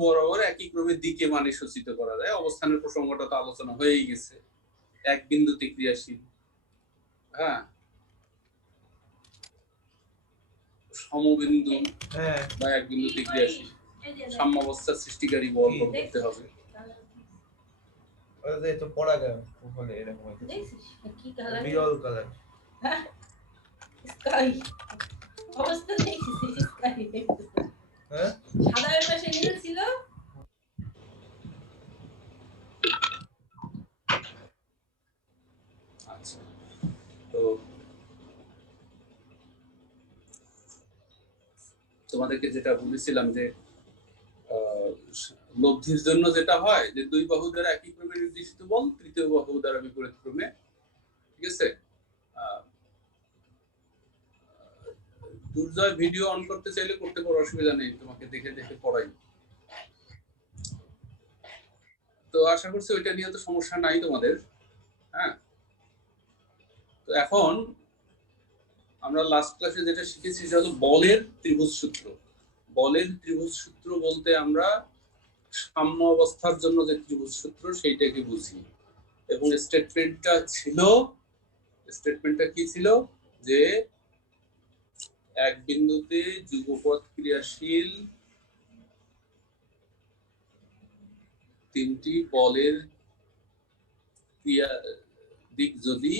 বরাবর একই ক্রমে দিকে মানে সূচিত করা যায়। অবস্থানের প্রসঙ্গটা তো আলোচনা হয়েই গেছে। এক বিন্দুতে ক্রিয়াশীল, হ্যাঁ, সমবিন্দু বা এক বিন্দুতে ক্রিয়াশীল সাম্যাবস্থা সৃষ্টিকারী বল করতে হবে। তো পড়া যায় ওখানে এরকম কি কালার, বিরল কালার, স্কাই অবস্থা দেখছিস, স্কাই হ্যাঁ সাদার পাশে নীল ছিল। আচ্ছা, তো তোমাদেরকে যেটা বলেছিলাম যে লব্ধির জন্য যেটা হয় যে দুই বাহু দ্বারা একই ক্রমে নির্দেশিত বল তৃতীয় বাহু দ্বারা বিপরীত ক্রমে, ঠিক আছে। দুর্জয় ভিডিও অন করতে চাইলে করতে পারো, অসুবিধা নেই, তোমাকে দেখে দেখে পড়াই। তো আশা করছি ওইটা নিয়ে তো সমস্যা নাই তোমাদের। হ্যাঁ, তো এখন আমরা লাস্ট ক্লাসে যেটা শিখেছি সেটা হলো বলের ত্রিভুজ সূত্র। বলের ত্রিভুজ সূত্র বলতে আমরা সাম্য অবস্থার জন্য যে ত্রিভুজ সূত্র সেইটাকে বুঝি। এবং স্টেটমেন্টটা কি ছিল যে এক বিন্দুতে যুগপৎ ক্রিয়াশীল তিনটি বলের ক্রিয়া দিক যদি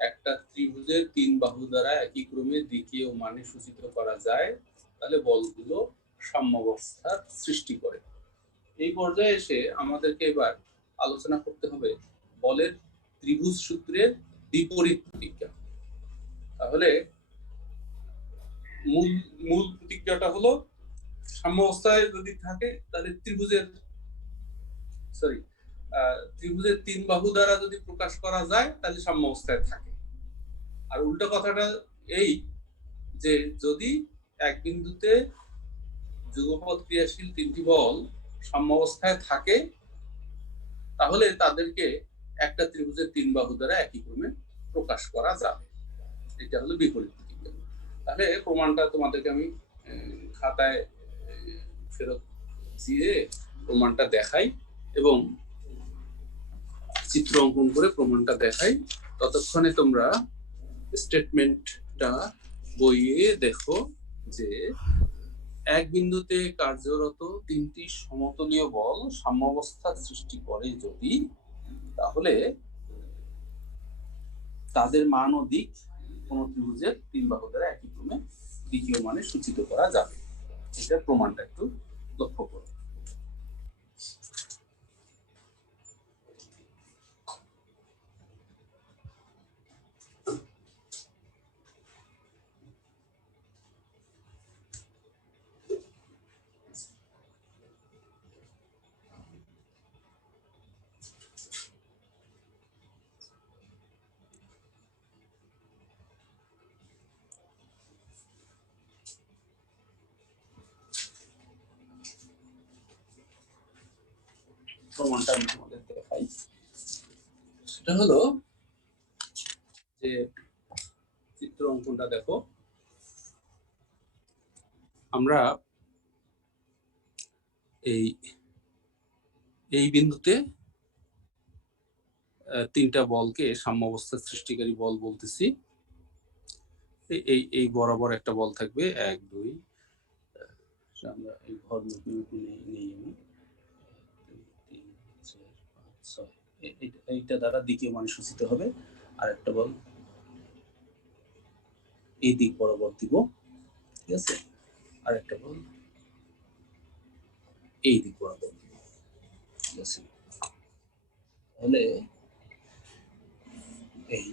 একটা ত্রিভুজের তিন বাহু দ্বারা একই ক্রমে দিকে ও মানে সূচিত করা যায় তাহলে বলগুলো সাম্যাবস্থার সৃষ্টি করে। এই পর্যায়ে এসে আমাদেরকে এবার আলোচনা করতে হবে বলের ত্রিভুজ সূত্রের বিপরীত প্রতিজ্ঞা। তাহলে মূল প্রতিজ্ঞাটা হলো সাম্যাবস্থায় যদি থাকে তাহলে ত্রিভুজের তিন বাহু দ্বারা যদি প্রকাশ করা যায় তাহলে সাম্যাবস্থায় থাকে। আর উল্টো কথাটা এই যে যদি এক বিন্দুতে যুগপৎ ক্রিয়াশীল তিনটি বল সাম্যাবস্থায় থাকে তাহলে তাদেরকে একটা ত্রিভুজের তিন বাহু দ্বারা একই ক্রমে প্রকাশ করা যাবে। এটা হলো বিপরীত প্রতিজ্ঞা। তাহলে প্রমাণটা তোমাদেরকে আমি খাতায় ফেরত দিয়ে প্রমাণটা দেখাই এবং চিত্র অঙ্কন করে প্রমাণটা দেখাই। ততক্ষণে তোমরা স্টেটমেন্টটা বইয়ে দেখো যে এক বিন্দুতে কার্যরত তিনটি সমতলীয় বল সাম্যাবস্থা সৃষ্টি করে যদি, তাহলে তাদের মান ও দিক কোন ত্রিভুজের তিন বাহু দ্বারা একই ক্রমে দ্বিতীয় মানে সূচিত করা যাবে। এটার প্রমাণটা একটু লক্ষ্য করো। প্রমাণটা আমি তোমাদের দেখাই। সেটা হলো যে চিত্র অঙ্কনটা দেখো, আমরা এই বিন্দুতে তিনটা বলকে সাম্যাবস্থা সৃষ্টিকারী বল বলতেছি। এই বরাবর একটা বল থাকবে 1 2, আমরা এই ঘর নেই আমি 3 4 5 6, এইটা দ্বারা দ্বিতীয় মান সূচিত হবে। আর একটা বল এই দিক বরাবর দিব, ঠিক আছে। আর একটা বল এই দিক বরাবর দিব, ঠিক আছে। তাহলে এই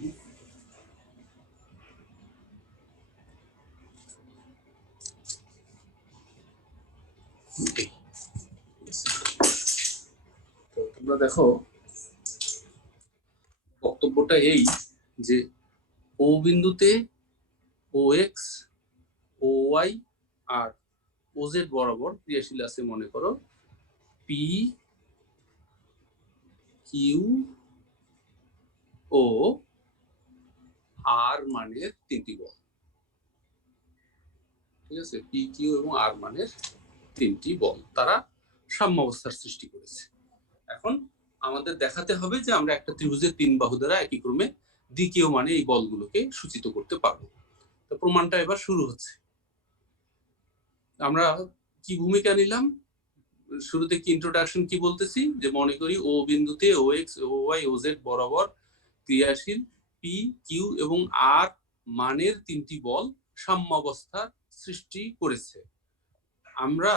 তো তোমরা দেখো বক্তব্যটা এই যে ও বিন্দুতে OX, OY আর OZ বরাবর ক্রিয়াশীল আছে মনে করো P, Q ও R মানের তিনটি বল, ঠিক আছে। P, Q এবং R মানের তিনটি বল, তারা সাম্যাবস্থার সৃষ্টি করেছে। এখন আমাদের দেখাতে হবে যে আমরা একটা ত্রিভুজের 3 বাহু দ্বারা একই ক্রমে দ্বিতীয় মানে এই বলগুলোকে সূচিত করতে পারবো। তো প্রমাণটা এবার শুরু হচ্ছে। আমরা কি ভূমিকা নিলাম, শুরুতে কি ইন্ট্রোডাকশন কি বলতেছি, যে মনে করি ও বিন্দুতে ও এক্স ও ওয়াই ও জেড বরাবর ক্রিয়াশীল পি কিউ এবং আর মানের 3টি বল সাম্যাবস্থার সৃষ্টি করেছে। আমরা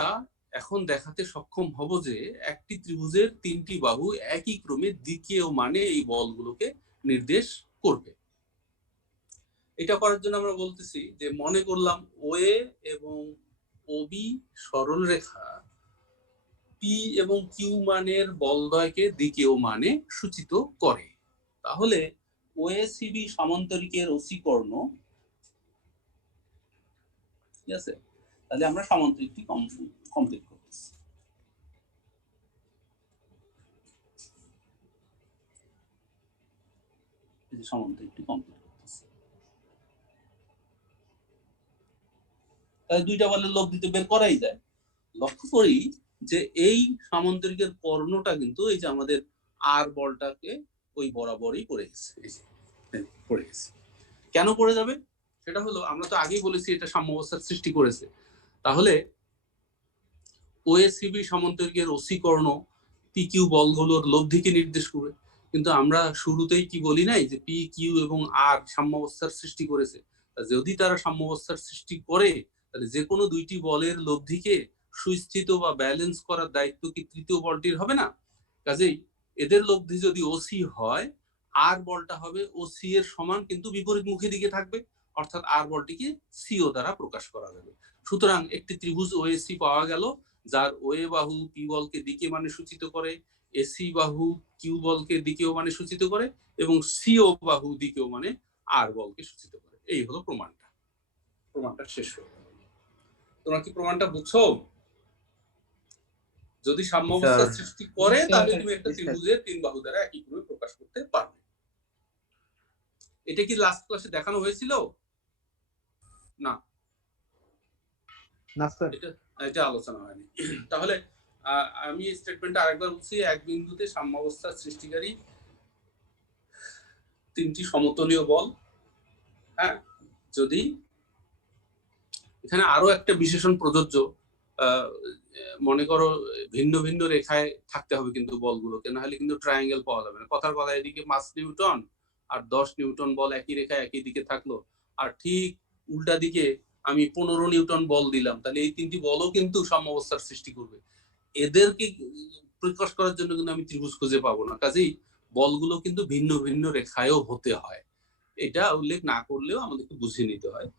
এখন দেখাতে সক্ষম হব যে একটি ত্রিভুজের 3টি বাহু একই ক্রমে দ্বিতীয় মানে এই বলগুলোকে নির্দেশ করবে। এটা করার জন্য আমরা বলতেছি যে মনে করলাম ওএ এবং ওবি সরল রেখা পি এবং কিউ মানের বলদ্বয়কে দ্বিতীয় মানে সূচিত করে। তাহলে ওএসিবি সমান্তরিকের ওসি কর্ণ, ঠিক আছে, তাহলে আমরা সামান্তরিকটি কমপ্লিট করতেছি। সামান্তরিকটি কমপ্লিট করতেছি। তাহলে দুইটা বলের লব দিতে বের করাই যায়। লক্ষ্য করি যে এই সামান্তরিকের কর্ণটা কিন্তু এই যে আমাদের আর বলটাকে ওই বরাবরই পড়ে গেছে, পড়ে গেছে। কেন পড়ে যাবে সেটা হলো, আমরা তো আগেই বলেছি এটা সাম্যাবস্থার সৃষ্টি করেছে। তাহলে ওএসিবি সমান্তরিকের ওসি কর্ণ পি কিউ বলগুলোর লব্ধিকে নির্দেশ করবে, কিন্তু আমরা শুরুতেই কি বলি নাই যে পি কিউ এবং আর সাম্যাবস্থার সৃষ্টি করেছে। যদি তারা সাম্যাবস্থার সৃষ্টি করে তাহলে যে কোনো দুইটি বলের লব্ধিকে সুস্থিত বা ব্যালেন্স করার দায়িত্ব কি তৃতীয় বলটির হবে না? কাজেই এদের লব্ধি যদি ওসি হয়, আর বলটা হবে ওসি এর সমান কিন্তু বিপরীত মুখী দিকে থাকবে, অর্থাৎ আর বলটিকে সিও দ্বারা প্রকাশ করা যাবে। সুতরাং একটি ত্রিভুজ ওএসি পাওয়া গেল যার ওএ বাহু পি বলকে দ্বিতীয় মানে সূচিত করে, এসি বাহু কিউ বলকে দ্বিতীয় মানে সূচিত করে এবং সিও বাহু দ্বিতীয় মানে আর বলকে সূচিত করে। এই হলো প্রমাণটা। প্রমাণটা শেষ হয়ে গেল। তোমরা কি প্রমাণটা বুঝছো? যদি সাম্যাবস্থার সৃষ্টি করে তাহলে তুমি একটা ত্রিভুজের 3 বাহু দ্বারা একই ক্রমে প্রকাশ করতে পারবে। এটা কি লাস্ট ক্লাসে দেখানো হয়েছিল? না, না স্যার, এটা আলোচনা হয়নি। তাহলে আমি স্টেটমেন্টটা আরেকবার বলছি। এক বিন্দুতে সাম্যাবস্থার সৃষ্টিকারী 3টি সমতলীয় বল, হ্যাঁ, যদি এখানে আরো একটা বিশেষণ প্রযোজ্য, মনে করো ভিন্ন ভিন্ন রেখায় থাকতে হবে কিন্তু বলগুলোকে, না হলে কিন্তু ট্রায়াঙ্গেল পাওয়া যাবে না। কথার কথা, এদিকে 5 নিউটন আর 10 নিউটন বল একই রেখায় একই দিকে থাকলো, আর ঠিক উল্টা দিকে আমি 15 নিউটন বল দিলাম, তাহলে এই 3টি বলও কিন্তু সাম্যাবস্থার সৃষ্টি করবে। এদেরকে প্রকাশ করার জন্য কিন্তু আমি ত্রিভুজ খুঁজে পাবো না। কাজেই বলগুলো কিন্তু ভিন্ন ভিন্ন রেখায়ও হতে হয়। এটা উল্লেখ না করলেও আমাদেরকে বুঝে নিতে হয়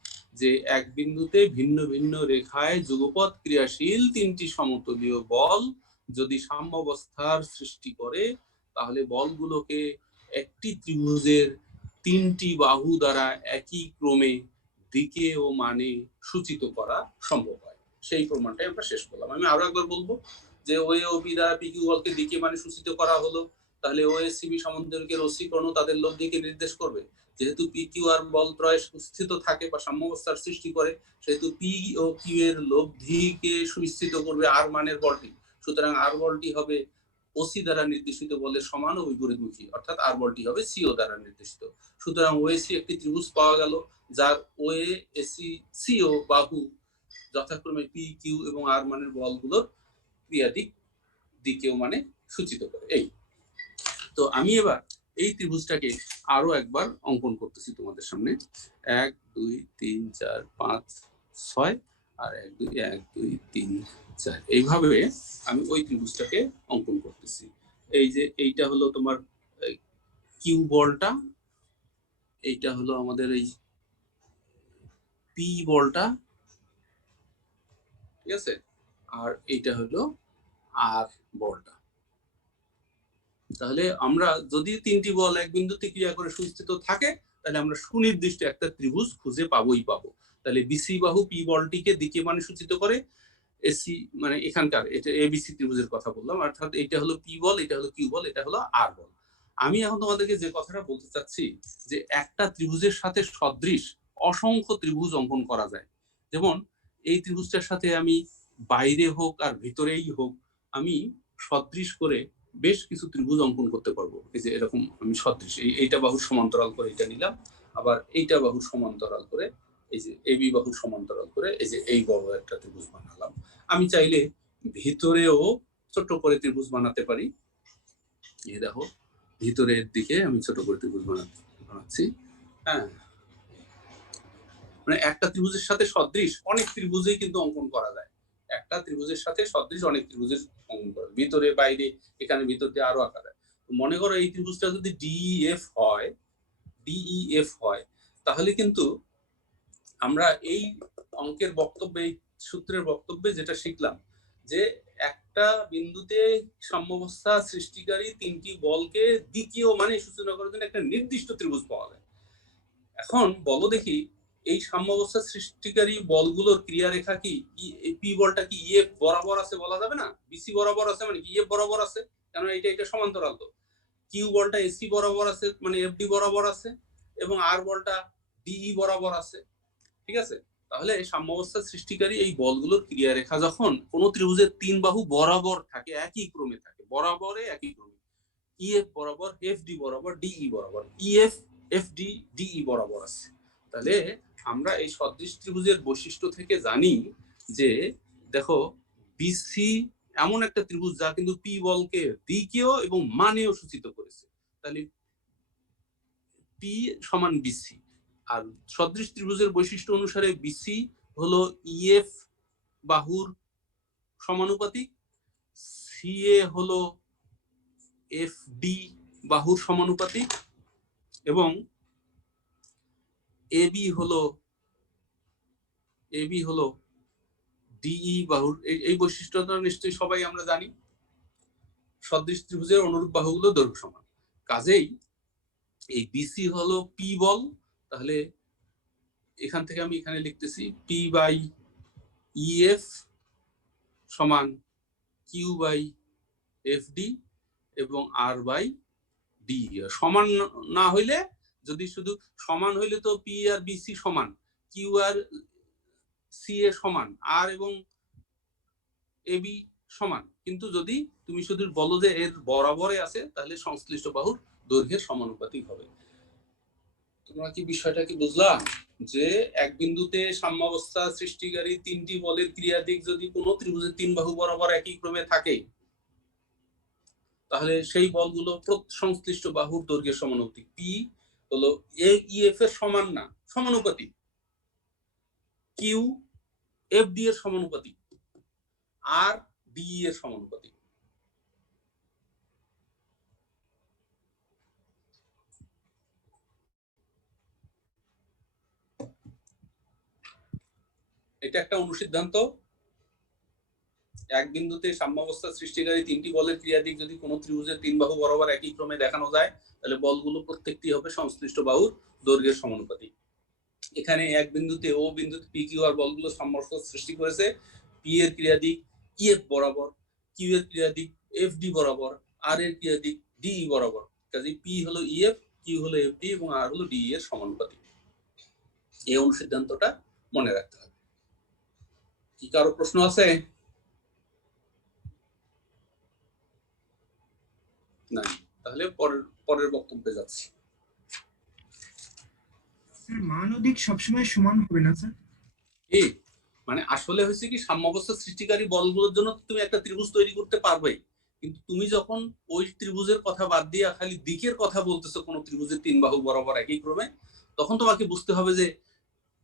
যে এক বিন্দুতে ভিন্ন ভিন্ন রেখায় যুগপৎ ক্রিয়াশীল 3টি সমতলীয় বল যদি সাম্যাবস্থার সৃষ্টি করে, তাহলে বলগুলোকে একটি ত্রিভুজের 3টি বাহু দ্বারা একই ক্রমে দিকে ও মানে সূচিত করা সম্ভব হয়। সেই প্রমাণটাই আমরা শেষ করলাম। আমি আরো একবার বলবো যে ওএ ও বি দ্বারা পি কিউ বলকে দিকে মানে সূচিত করা হলো, তাহলে ওএসিবি সমান্তরিকের ওসি কর্ণ তাদের লব্ধিকে নির্দেশ করবে। যেহেতু পি কিউ আর বল ত্রয় সুস্থিত থাকে বা সাম্যাবস্থার সৃষ্টি করে, সেহেতু পি ও কিউ এর লব্ধিকে সুস্থিত করবে আর মানের বলটি। সুতরাং আর বলটি হবে ওসি দ্বারা নির্দেশিত বলের সমান ও বিপরীতমুখী, অর্থাৎ আর বলটি হবে সিও দ্বারা নির্দেশিত। সুতরাং ওএসি একটি ত্রিভুজ পাওয়া গেল যার ওএ এসি সিও বাহু যথাক্রমে পি কিউ এবং আর মানের বলগুলোর ক্রিয়াদিক দিকেও মানে সূচিত করে। এই তো আমি এবার এই ত্রিভুজটাকে আরো একবার অঙ্কন করতেছি তোমাদের সামনে। 1 2 3 4 5 6 আর 1 2 1 2 3 4 এইভাবে আমি ওই ত্রিভুজটাকে অঙ্কন করতেছি। এই যে এইটা হলো তোমার কিউ বলটা, এইটা হলো আমাদের এই পি বলটা, ঠিক আছে, আর এইটা হলো আর বলটা। তাহলে আমরা যদি 3টি বল এক বিন্দুতে ক্রিয়া করে সুস্থিত থাকে, তাহলে আমরা সুনির্দিষ্ট একটা ত্রিভুজ খুঁজে পাবোই পাবো। তাহলে বিসি বাহু পি বলটিকে দিকে মানে সূচিত করে, এসি মানে এখানকার এটা এবিসি ত্রিভুজের কথা বললাম, অর্থাৎ এটা হলো পি বল, এটা হলো কিউ বল, এটা হলো আর বল। আমি এখন তোমাদেরকে যে কথাটা বলতে চাচ্ছি যে একটা ত্রিভুজের সাথে সদৃশ অসংখ্য ত্রিভুজ অঙ্কন করা যায়। যেমন এই ত্রিভুজটার সাথে আমি বাইরে হোক আর ভিতরেই হোক আমি সদৃশ করে বেশ কিছু ত্রিভুজ অঙ্কন করতে পারবো। এই যে এরকম আমি সদৃশ এইটা বাহুর সমান্তরাল করে এটা নিলাম, আবার এইটা বাহুর সমান্তরাল করে এই যে এবি বাহুর সমান্তরাল করে এই যে এই বড় একটা ত্রিভুজ বানালাম। আমি চাইলে ভিতরেও ছোট করে ত্রিভুজ বানাতে পারি। এই দেখো ভিতরের দিকে আমি ছোট করে ত্রিভুজ বানাচ্ছি। হ্যাঁ, মানে একটা ত্রিভুজের সাথে সদৃশ অনেক ত্রিভুজেই কিন্তু অঙ্কন করা যায়। একটা ত্রিভুজের সাথে সদৃশ অনেক ত্রিভুজের অঙ্কন করা, ভিতরে বাইরে এখানে ভিতর দিয়ে আরো আঁকা যায়। মনে করো এই ত্রিভুজটা যদি ডিইএফ হয় তাহলে কিন্তু আমরা এই অঙ্কের বক্তব্যে, এই সূত্রের বক্তব্যে যেটা শিখলাম যে একটা বিন্দুতে সাম্যাবস্থা সৃষ্টিকারী তিনটি বলকে দ্বিতীয় মানে সূচনা করার জন্য একটা নির্দিষ্ট ত্রিভুজ পাওয়া যায়। এখন বলো দেখি এই সাম্যাবস্থা সৃষ্টিকারী বলগুলোর ক্রিয়ারেখা কি পি বলটা কি ইএফ বরাবর আছে বলা যাবে না? বিসি বরাবর আছে মানে ইএফ বরাবর আছে, কারণ এটা সমান্তরাল। তো কিউ বলটা এসি বরাবর আছে মানে এফডি বরাবর আছে, এবং আর বলটা ডিই বরাবর আছে। ঠিক আছে, তাহলে সাম্যাবস্থা সৃষ্টিকারী এই বলগুলোর ক্রিয়ারেখা যখন কোন ত্রিভুজের তিন বাহু বরাবর থাকে, একই ক্রমে থাকে, বরাবরে একই ক্রমে, ইএফ বরাবর, এফডি বরাবর, ডিই বরাবর, ইএফ এফডি ডিই বরাবর আছে, তাহলে আমরা এই সদৃশ ত্রিভুজের বৈশিষ্ট্য থেকে জানি যে দেখো বিসি এমন একটা ত্রিভুজ যা কিন্তু পি বলকে দিকেও এবং মানেও সূচিত করেছে। তাহলে পি সমান বিসি। আর সদৃশ ত্রিভুজের বৈশিষ্ট্য অনুসারে বিসি হলো ইএফ বাহুর সমানুপাতিক, সিএ হলো এফডি বাহুর সমানুপাতিক, এবং এবি হলো ডিই বাহুর। এই বৈশিষ্ট্যটা নিশ্চয়ই সবাই আমরা জানি। সদৃশ ত্রিভুজের অনুরূপ বাহুগুলো দৈর্ঘ্য সমান, কাজেই এই বিসি হলো পি বল। তাহলে এখান থেকে আমি এখানে লিখতেছি পি বাই ইএফ সমান কিউ বাই এফডি এবং আর বাই ডি। সমান না হইলে, যদি শুধু সমান হইলে তো পি আর বিসি সমান, কিউ আর সি এ সমান, আর এবং এবি সমান, কিন্তু যদি তুমি শুধু বলো যে এর বরাবরে আছে তাহলে সংশ্লিষ্ট বাহুর দৈর্ঘ্যের সমানুপাতিক হবে। তোমরা কি বিষয়টা কি বুঝলা? যে এক বিন্দুতে সাম্যাবস্থা সৃষ্টিকারী তিনটি বলের ক্রিয়াদিক যদি কোনো ত্রিভুজের তিন বাহু বরাবর একই ক্রমে থাকে তাহলে সেই বলগুলো সংশ্লিষ্ট বাহুর দৈর্ঘ্যের সমানুপাতিক। পি হলো এ ইএফ এর সমান না, সমানুপাতিক। কিউ এফ ডি এর সমানুপাতিক, আর ডি এর সমানুপাতিক। এটা একটা অনুসিদ্ধান্ত। এক বিন্দুতে সাম্যাবস্থা সৃষ্টিকারী তিনটি বলের ক্রিয়াদিক যদি কোনো ত্রিভুজের তিন বাহু বরাবর একই ক্রমে দেখানো যায় তাহলে বলগুলো প্রত্যেকটি হবে সংশ্লিষ্ট বাহুর দৈর্ঘ্যের সমানুপাতিক। এখানে এক বিন্দুতে ও বিন্দুতে পি কিউ আর বলগুলো সাম্যাবস্থা সৃষ্টি করেছে। পি এর ক্রিয়াদিক ইএফ বরাবর, কিউ এর ক্রিয়াদিক এফ ডি বরাবর, আর এর ক্রিয়াদিক ডিই বরাবর। কাজে পি হলো ইএফ, কিউ হলো এফ ডি এবং আর হলো ডিই এর সমানুপাতিক। এই অনুসিদ্ধান্তটা মনে রাখতে হবে। কি কারো প্রশ্ন আছে? না, তাহলে পরের বক্তব্যে যাচ্ছি। স্যার মান ও দিক সবসময় সমান হবে না স্যার? এই মানে আসলে হয়েছে কি, সাম্যাবস্থা সৃষ্টিকারী বলগুলোর জন্য তুমি একটা ত্রিভুজ তৈরি করতে পারবে, কিন্তু তুমি যখন ওই ত্রিভুজের কথা বাদ দিয়ে খালি দিকের কথা বলতেছো কোনো ত্রিভুজের তিন বাহু বরাবর একই ক্রমে, তখন তোমাকে বুঝতে হবে যে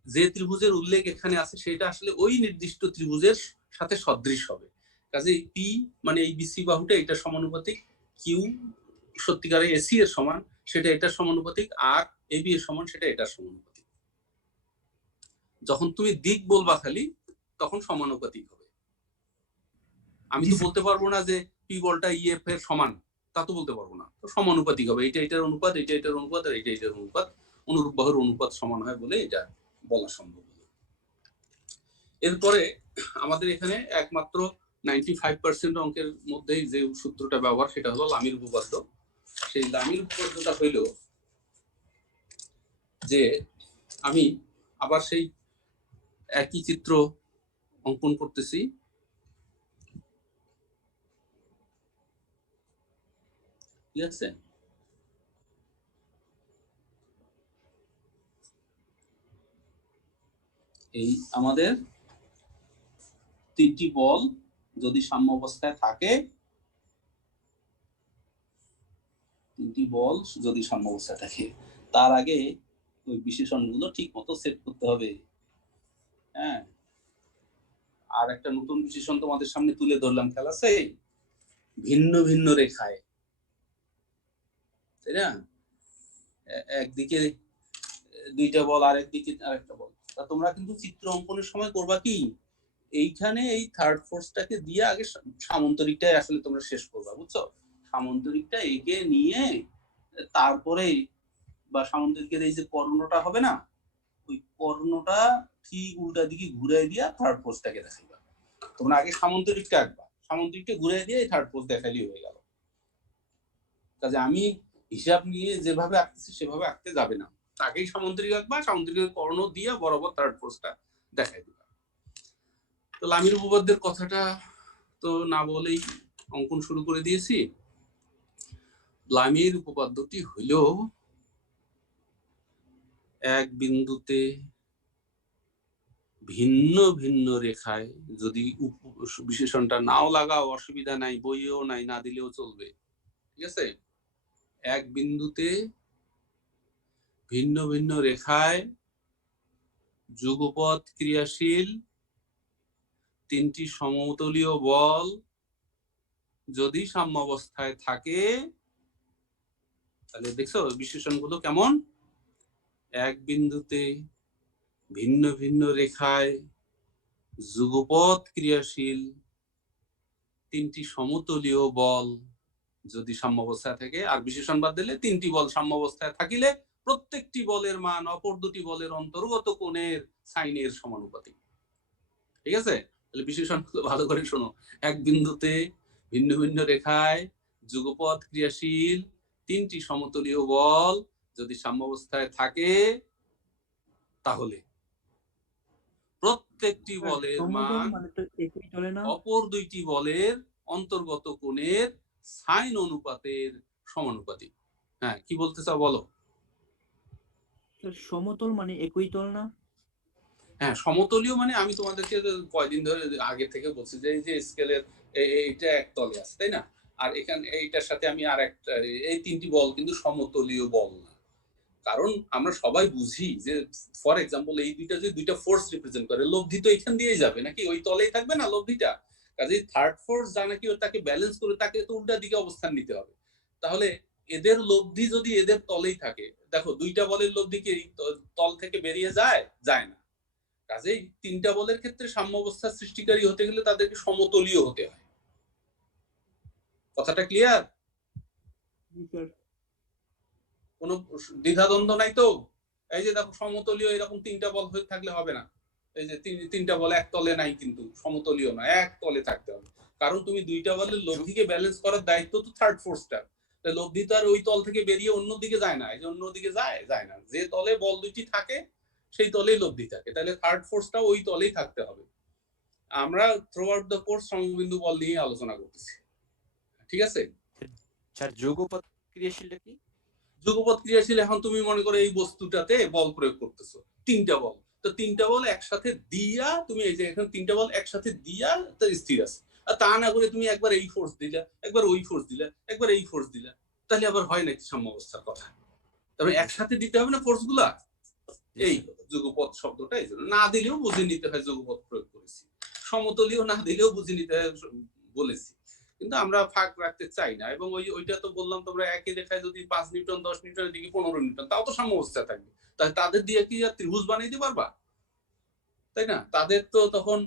যে ত্রিভুজের উল্লেখ এখানে আছে সেটা আসলে ওই নির্দিষ্ট ত্রিভুজের সাথে সদৃশ হবে। কাজে পি মানে এই বিসি বাহুটা এটা সমানুপাতিক, কিউ সত্যিকারে এসি এর সমান সেটা এটার সমানুপাতিক, আর এবি এর সমান সেটা এটার সমানুপাতিক। যখন তুমি দিক বলবা খালি তখন সমানুপাতিক হবে। আমি তো বলতে পারবো না যে পি বলটা ইএফ এর সমান, তা তো বলতে পারবো না। তো সমানুপাতিক হবে, এটা এটার অনুপাত, এটা এটার অনুপাত, আর এটা এটার অনুপাত, অনুরূপ বাহুর অনুপাত সমান হয় বলে এটা বলা সম্ভব। এরপরে আমাদের এখানে একমাত্র 95% অঙ্কের মধ্যেই যে সূত্রটা ব্যবহার সেটা হলো লামির উপপাদ্য। সেই লামির উপপাদ্যটা হইল যে আমি আবার সেই একই চিত্র অঙ্কন করতেছি। ঠিক আছে? এই আমাদের তিনটি বল যদি সাম্য অবস্থায় থাকে, তিনটি বল যদি সাম্য অবস্থায় থাকে, তার আগে ওই বিশেষণগুলো ঠিক মতো সেট করতে হবে। হ্যাঁ, আর একটা নতুন বিশেষণ তোমাদের সামনে তুলে ধরলাম, খেয়াল আছে? ভিন্ন ভিন্ন রেখায়, তাই না? একদিকে দুইটা বল, আরেকদিকে আরেকটা বল। তা তোমরা কিন্তু চিত্র অঙ্কনের সময় করবা কি, এইখানে এই থার্ড ফোর্সটাকে দিয়ে আগে সামান্তরিকটাই আসলে তোমরা শেষ করবা, বুঝছো? সামান্তরিকটা এঁকে নিয়ে তারপরে, বা সামান্তরিকের এই যে কর্ণটা হবে না, ওই কর্ণটা ঠিক উল্টা দিকে ঘুরাই দিয়া থার্ড ফোর্সটাকে দেখাইবা। তোমরা আগে সামান্তরিকটা আঁকবা, সামান্তরিকটা ঘুরাই দিয়ে থার্ড ফোর্স দেখাইলেই হয়ে গেল। কাজে আমি হিসাব নিয়ে যেভাবে আঁকতেছি সেভাবে আঁকতে যাবে না, তাকেই সামান্তরিক আঁকবা, সামান্তরিকের কর্ণ দিয়ে বরাবর থার্ড ফোর্সটা দেখাই দিবা। তো লামির উপপাদ্যের কথাটা তো না বলেই অঙ্কন শুরু করে দিয়েছি। লামির উপপাদ্যটি হইল, এক বিন্দুতে ভিন্ন ভিন্ন রেখায়, যদি বিশেষণটা নাও লাগাও অসুবিধা নাই, বইয়েও নাই, না দিলেও চলবে, ঠিক আছে? এক বিন্দুতে ভিন্ন ভিন্ন রেখায় যুগপৎ ক্রিয়াশীল তিনটি সমতলীয় বল যদি সাম্যাবস্থায় থাকে, তাহলে দেখছো বিশেষণগুলো কেমন? এক বিন্দুতে ভিন্ন ভিন্ন রেখায় যুগপৎ ক্রিয়াশীল তিনটি সমতলীয় বল যদি সাম্যাবস্থায় থাকে, আর বিশেষণ বাদ দিলে তিনটি বল সাম্যাবস্থায় থাকিলে প্রত্যেকটি বলের মান অপর দুটি বলের অন্তর্গত কোণের সাইনের সমানুপাতিক। ঠিক আছে? তাহলে বিশেষণগুলো ভালো করে শোনো। এক বিন্দুতে ভিন্ন ভিন্ন রেখায় যুগপৎ ক্রিয়াশীল তিনটি সমতলীয় বল যদি সাম্যাবস্থায় থাকে, তাহলে প্রত্যেকটি বলের মান অপর দুইটি বলের অন্তর্গত কোণের সাইন অনুপাতের সমানুপাতিক। হ্যাঁ, কি বলতে চাও বলো? সমতল মানে একই তল না? হ্যাঁ, সমতলীয় মানে আমি তোমাদেরকে কয়দিন ধরে আগে থেকে বলছি যে এই যে স্কেলের এইটা এক তলে আছে, তাই না? আর এখানে এইটার সাথে আমি আর একটা, এই তিনটি বল কিন্তু সমতলীয় বল না। কারণ আমরা সবাই বুঝি যে ফর এক্সাম্পল এই দুইটা যে দুইটা ফোর্স রিপ্রেজেন্ট করে, লব্ধি তো এখান দিয়েই যাবে নাকি, ওই তলেই থাকবে না লব্ধিটা। কাজেই থার্ড ফোর্স যা নাকি তাকে ব্যালেন্স করে তাকে তো উল্টা দিকে অবস্থান নিতে হবে। তাহলে এদের লব্ধি যদি এদের তলেই থাকে, দেখো দুইটা বলের লব্ধি কি তল থেকে বেরিয়ে যায়? যায় না। কাজেই তিনটা বলের ক্ষেত্রে সাম্য অবস্থা সৃষ্টিকারী হতে গেলে তাদেরকে সমতলীয় হতে হয়। কথাটা ক্লিয়ার? কোনো দ্বিধাদ্বন্দ্ব নাই তো? এই যে দেখো সমতলীয় এরকম তিনটা বল হয়ে থাকলে হবে না। এই যে তিনটা বল এক তলে নাই, কিন্তু সমতলীয় না, এক তলে থাকতে হবে। কারণ তুমি দুইটা বলের লব্ধিকে ব্যালেন্স করার দায়িত্ব তো থার্ড ফোর্সটার। লব্ধি তো আর ওই তল থেকে বেরিয়ে অন্যদিকে যায় না, এই যে অন্যদিকে যায় না। যে তলে বল দুইটি থাকে সেই তলেই লব্ধি থাকে, তাহলে থার্ড ফোর্সটা ওই তলেই থাকতে হবে। আমরা থ্রু আউট দ্য কোর্স সমবিন্দু বল নিয়ে আলোচনা করতেছি, ঠিক আছে? স্যার যুগপৎ ক্রিয়াশীলটা কি? যুগপৎ ক্রিয়াশীল, এখন তুমি মনে করো এই বস্তুটাতে বল প্রয়োগ করতেছো, তিনটা বল, তো তিনটা বল একসাথে দিয়া তুমি এই যে এখানে তিনটা বল একসাথে দিয়া তো স্থির আছে। আর তা না করে তুমি একবার এই ফোর্স দিলা, একবার ওই ফোর্স দিলা, একবার এই ফোর্স দিলা, তাহলে আবার হয় নাকি সাম্যাবস্থার কথা? তবে একসাথে দিতে হবে না ফোর্স গুলা। এই যুগপৎ শব্দটা এই জন্য না দিলেও বুঝে নিতে হয় যুগপৎ প্রয়োগ করেছি, সমতলীয় না দিলেও বুঝে নিতে হয় বলেছি। কিন্তু আমরা ফাঁক রাখতে চাই না। এবং ওইটা তো বললাম, তোমরা একই রেখায় যদি 5 নিউটন 10 নিউটন এদিকে 15 নিউটন, তাও তো সাম্যাবস্থায় থাকবে। তাহলে তাদের দিয়ে কি আর ত্রিভুজ বানিয়ে দিতে পারবা? তাই না? তাদের তো তখন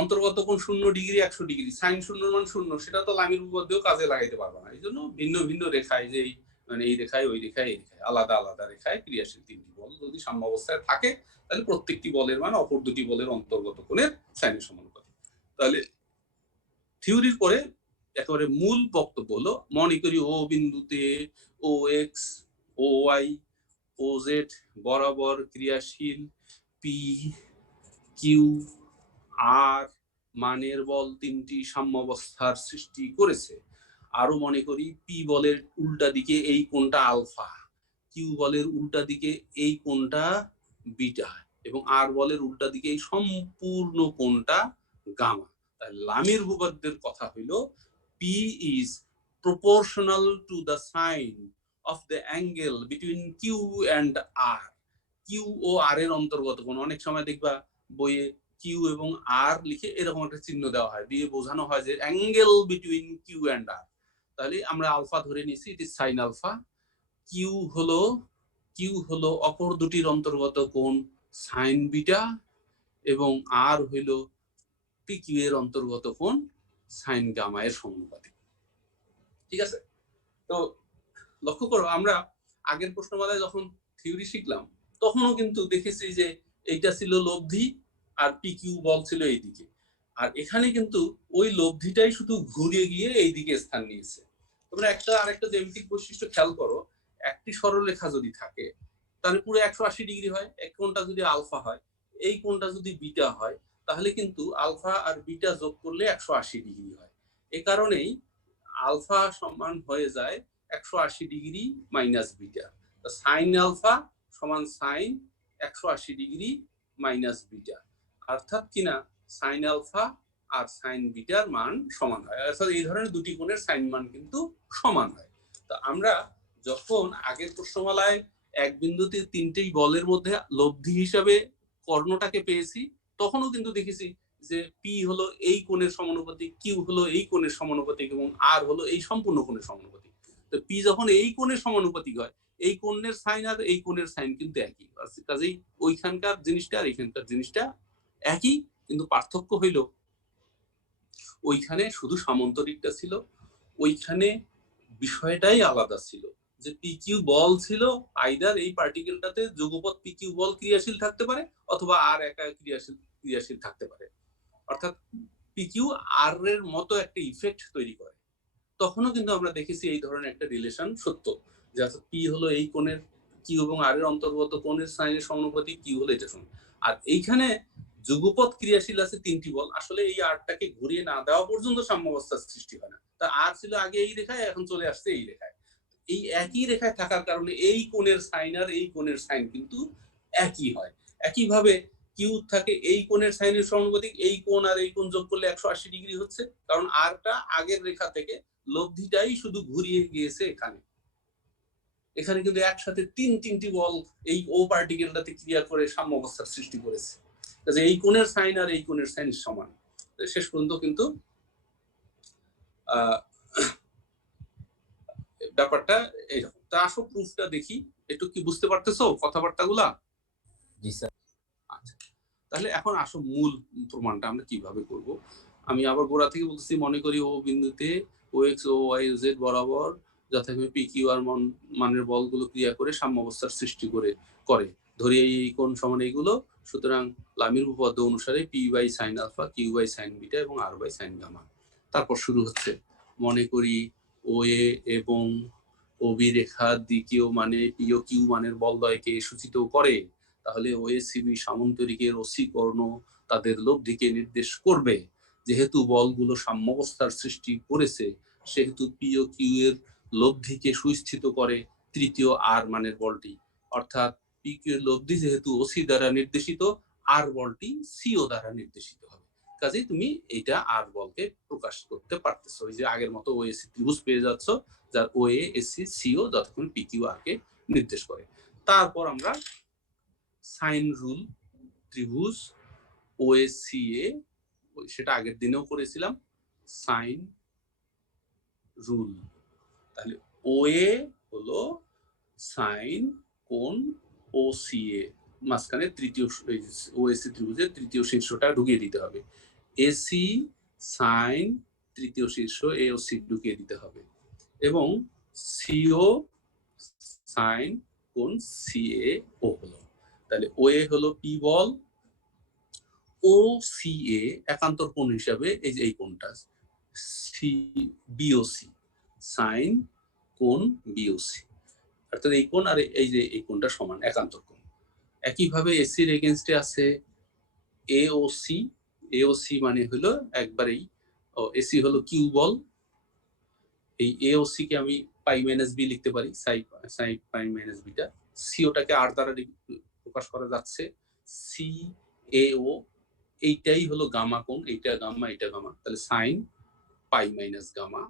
অন্তর্গত কোণ 0 ডিগ্রি 100 ডিগ্রি, সাইন 0 মান 0, সেটা তো লামির উপপাদ্যেও কাজে লাগাইতে পারবা না। এই জন্য ভিন্ন ভিন্ন রেখায়, যে মানে এই রেখায় ওই রেখায় এই রেখায় আলাদা আলাদা রেখায় ক্রিয়াশীল তিনটি বল যদি সাম্যাবস্থায় থাকে, তাহলে প্রত্যেকটি বলের মান অপর দুটি বলের অন্তর্গত কোণের সাইনের সমানুপাতিক। তাহলে থিওরির পরে একেবারে মূল বক্তব্য হলো, মনে করি ও বিন্দুতে ও এক্স ও ওয়াই ও জেড বরাবর ক্রিয়াশীল পি কিউ আর মানের বল তিনটি সাম্যাবস্থার সৃষ্টি করেছে। আরো মনে করি পি বলের উল্টা দিকে এই কোণটা আলফা, কিউ বলের উল্টা দিকে এই কোণটা বিটা, এবং আর বলের উল্টা দিকে এই সম্পূর্ণ কোণটা গামা। তাহলে লামির উপপাদ্যের কথা হইলো P is proportional to the sine of the angle between Q and R. Q ও আর এর অন্তর্গত কোণ, অনেক সময় দেখবা বইয়ে কিউ এবং আর লিখে এরকম একটা চিহ্ন দেওয়া হয়, দিয়ে বোঝানো হয় যে angle between Q and R. তাহলে আমরা আলফা ধরে নিছি, it is sine alpha. Q হলো অপর দুটির অন্তর্গত কোণ সাইন বিটা, এবং আর হইল পি কিউ এর অন্তর্গত কোণ সাইন গামা এর সমানুপাতিক। ঠিক আছে? তো লক্ষ্য করো, আমরা আগের প্রশ্নমালায় যখন থিওরি শিখলাম তখনও কিন্তু দেখেছি যে এইটা ছিল লব্ধি আর পি কিউ বল ছিল এইদিকে, আর এখানে কিন্তু ওই লব্ধিটাই শুধু ঘুরে গিয়ে এইদিকে স্থান নিয়েছে। তোমরা আরেকটা জ্যামিতিক বৈশিষ্ট্য খেয়াল করো, একটি সরলরেখা যদি থাকে তাহলে পুরো 180 ডিগ্রি হয়। এক কোণটা যদি আলফা হয়, এই কোণটা যদি বিটা হয়, তাহলে কিন্তু আলফা আর বিটা যোগ করলে 180 ডিগ্রি হয়। এ কারণেই আলফা সমান হয়ে যায় 180 degree minus beta. Sine alpha সমান সাইন 180 ডিগ্রি মাইনাস বিটা, অর্থাৎ কিনা সাইন আলফা আর সাইন বিটার মান সমান হয়। অর্থাৎ এই ধরনের দুটি কোণের সাইন মান কিন্তু সমান হয়। তো আমরা যখন আগের প্রশ্নমালায় এক বিন্দুতে তিনটেই বলের মধ্যে লব্ধি হিসাবে কর্ণটাকে পেয়েছি, তখনও কিন্তু দেখেছি যে পি হলো এই কোণের সমানুপাতিক, কিউ হলো এই কোণের সমানুপাতিক, এবং আর হলো এই সম্পূর্ণ কোণের সমানুপাতিক। তো পি যখন এই কোণের সমানুপাতিক হয়, এই কোণের সাইন আর এই কোণের সাইন কিন্তু একই, কাজেই ওইখানকার জিনিসটা আর এইখানকার জিনিসটা একই, কিন্তু পার্থক্য হইল ওইখানে শুধু সামান্তরিকটা ছিল, ওইখানে বিষয়টাই আলাদা ছিল, যে পি কিউ বল ছিল আইদার এই পার্টিকেলটাতে যুগপৎ পি কিউ বল ক্রিয়াশীল থাকতে পারে অথবা আর একা ক্রিয়াশীল থাকতে পারে, অর্থাৎ পি কিউ আর এর মতো একটা ইফেক্ট তৈরি করে। তখনও কিন্তু আমরা দেখেছি এই ধরনের একটা রিলেশন সত্য, যে অর্থাৎ পি হলো এই কোণের কিউ এবং আর এর অন্তর্গত কোণের সাইনের সমানুপাতিক, কিউ হলো এটা সমান। আর এইখানে যুগপৎ ক্রিয়াশীল আছে তিনটি বল, আসলে এই আরটাকে ঘুরিয়ে না দেওয়া পর্যন্ত সাম্যাবস্থার সৃষ্টি হয় না। তা আর ছিল আগে এই রেখায়, এখন চলে আসছে এই রেখায়। এই একই রেখায় থাকার কারণে এই কোণের সাইন আর এই কোণের সাইন কিন্তু একই হয়। একইভাবে কিউ থাকে এই কোণের সাইনের সমানুপাতিক, এই কোণ আর এই কোণ যোগ করলে 180 ডিগ্রি হচ্ছে, কারণ আরটা আগের রেখা থেকে লব্ধিটাই শুধু ঘুরিয়ে গিয়েছে এখানে। এখানে কিন্তু একসাথে তিনটি বল এই ও পার্টিকেলটাতে ক্রিয়া করে সাম্যাবস্থার সৃষ্টি করেছে, এই কোণের সাইন আর এই কোণের সাইন সমান। শেষ পর্যন্ত কিন্তু ব্যাপারটা এইরকম। তা আসো প্রুফটা দেখি, একটু কি বুঝতে পারতেছো কথাবার্তাগুলা? জি স্যার। আচ্ছা, তাহলে এখন আসো মূল প্রমাণটা আমরা কিভাবে করব। আমি আবার গোড়া থেকে বলতেছি, মনে করি ও বিন্দুতে ও এক্স ও ওয়াই জেড বরাবর যথাক্রমে পি কিউ আর মানের বলগুলো ক্রিয়া করে সাম্যাবস্থার সৃষ্টি করে ধরি এই কোণ সমান এইগুলো। সুতরাং লামির উপপাদ্য অনুসারে P by sine alpha, Q by sine beta এবং আর বাই সাইন গামা। তারপর শুরু হচ্ছে, মনে করি ও এ এবং ও বি রেখার দিকেও মানে পি ও কিউ মানের বলদ্বয়কে সূচিত করে, তাহলে ও এ সি বি সামান্তরিকের ওসি কর্ণ তাদের লব্ধিকে নির্দেশ করবে। যেহেতু বলগুলো সাম্যাবস্থার সৃষ্টি করেছে, সেহেতু পি ও কিউ এর লব্ধিকে সুস্থিত করে তৃতীয় আর মানের বলটি, অর্থাৎ পি কিউ এর লব্ধি যেহেতু ওসি দ্বারা নির্দেশিত, আর বলটি সিও দ্বারা নির্দেশিত হবে। কাজেই তুমি এইটা আর বলকে প্রকাশ করতে পারতেছো, ওই যে আগের মতো ও এসি ত্রিভুজ পেয়ে যাচ্ছ, যার ও এ এসি সিও যতক্ষণ পি কিউ আর কে নির্দেশ করে। তারপর আমরা সাইন রুল ত্রিভুজ ও এ সি এ, সেটা আগের দিনেও করেছিলাম, সাইন রুল। তাহলে ও এ হলো সাইন কোণ ও সি এ, মাঝখানে তৃতীয় ও এসি ত্রিভুজের তৃতীয় শীর্ষটা ঢুকিয়ে দিতে হবে, এসি সাইন তৃতীয় শীর্ষ এ ও সি ঢুকিয়ে দিতে হবে, এবং সিও সাইন কোণ সি এ ও হলো। তাহলে ও এ হলো পি বল, ও সি এ একান্তর কোণ হিসাবে এই যে এই কোণটা সি বিওসি, সাইন কোণ বিওসি, অর্থাৎ এই কোণ আর এই যে এই কোণটা সমান একান্তর কোণ। একইভাবে এসির এগেইনস্টে আছে এওসি, এওসি মানে হলো একবারেই এসি হলো কিউ বল, এই এ ও সি কে আমি পাই মাইনাস বি লিখতে পারি, সাই পাই মাইনাস বিটা। সিওটাকে আর দ্বারা প্রকাশ করা যাচ্ছে, সি এ ও, এইটাই হলো গামা কোণ, এইটা গামা এটা গামা, তাহলে সাইন পাই মাইনাস গামা।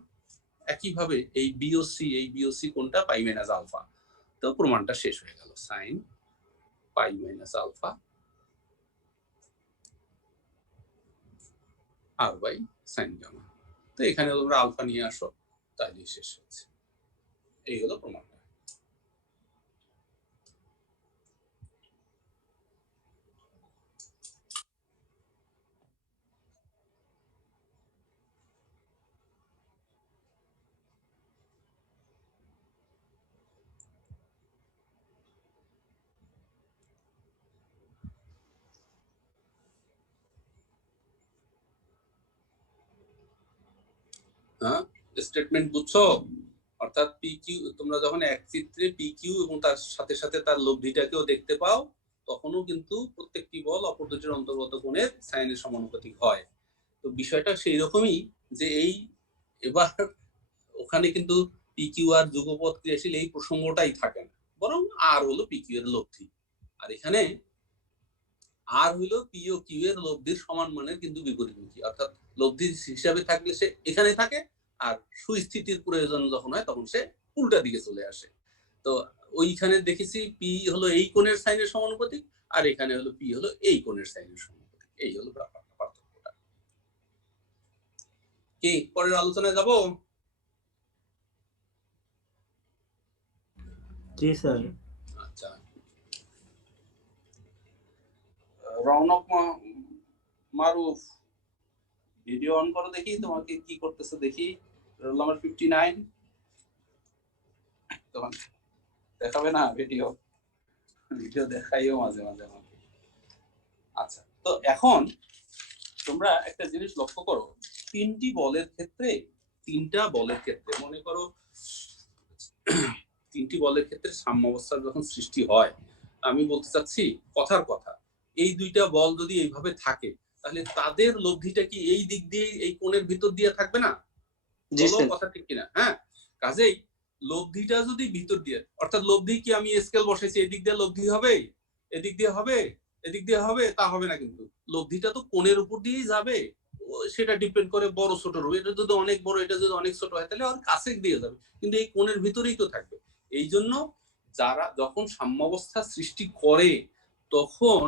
একইভাবে এই বিওসি কোণটা পাই মাইনাস আলফা। তো প্রমাণটা শেষ হয়ে গেল, sine pi minus alpha R by sine gamma. তো এখানে তোমরা আলফা নিয়ে আসো, তাহলে শেষ হচ্ছে। এই হলো প্রমাণটা। হ্যাঁ, স্টেটমেন্ট বুঝছো? অর্থাৎ পি কিউ, তোমরা যখন এক চিত্রে পি কিউ এবং তার সাথে সাথে তার লব্ধিটাকেও দেখতে পাও, তখনও কিন্তু প্রত্যেকটি বল অপর দুটির অন্তর্গত কোণের সাইনের সমানুপাতিক হয়। তো বিষয়টা সেই রকমই যে এই এবার ওখানে কিন্তু পি কিউ আর যুগপৎ ক্রিয়াশীল এই প্রসঙ্গটাই থাকে না, বরং আর হলো পি কিউ এর লব্ধি। আর এখানে আর হলো পি ও কিউ এর লব্ধির সমান মানের কিন্তু বিপরীতমুখী, অর্থাৎ লব্ধি হিসাবে থাকলে সে এখানে থাকে, আর সুস্থিতির প্রয়োজন যখন হয় তখন সে উল্টা দিকে চলে আসে। তো ওইখানে দেখেছি পি হলো এই কোণের সাইনের সমানুপাতিক, আর এখানে হলো পি হলো এই কোণের সাইনের সমানুপাতিক। এই হলো পার্থক্যটা। কি পরের আলোচনায় যাব? জি স্যার। আচ্ছা, রৌনক মারুফ, ভিডিও অন করো দেখি, তোমাকে কি করতেছে দেখি। রোল নাম্বার 59, তখন দেখাবে না ভিডিও? ভিডিও দেখাইও মাঝে মাঝে আমাকে। আচ্ছা, তো এখন তোমরা একটা জিনিস লক্ষ্য করো, তিনটা বলের ক্ষেত্রে মনে করো তিনটি বলের ক্ষেত্রে সাম্যাবস্থার যখন সৃষ্টি হয়, আমি বলতে চাচ্ছি কথার কথা, এই দুইটা বল যদি এইভাবে থাকে তাহলে তাদের লব্ধিটা কি এই দিক দিয়ে এই কোণের ভিতর দিয়ে থাকবে না? কথা ঠিক কিনা? হ্যাঁ, কাজেই লব্ধিটা যদি ভিতর দিয়ে, অর্থাৎ লব্ধি কি আমি স্কেল বসাইছি এদিক দিয়ে লব্ধি হবে, এদিক দিয়ে হবে, এদিক দিয়ে হবে, তা হবে না। কিন্তু লব্ধিটা তো কোণের উপর দিয়েই যাবে, সেটা ডিপেন্ড করে বড় ছোটর উপর। এটা যদি অনেক বড়, এটা যদি অনেক ছোট হয়, তাহলে আর কাছে দিয়ে যাবে, কিন্তু এই কোণের ভিতরেই তো থাকবে। এই জন্য যারা যখন সাম্যাবস্থা সৃষ্টি করে তখন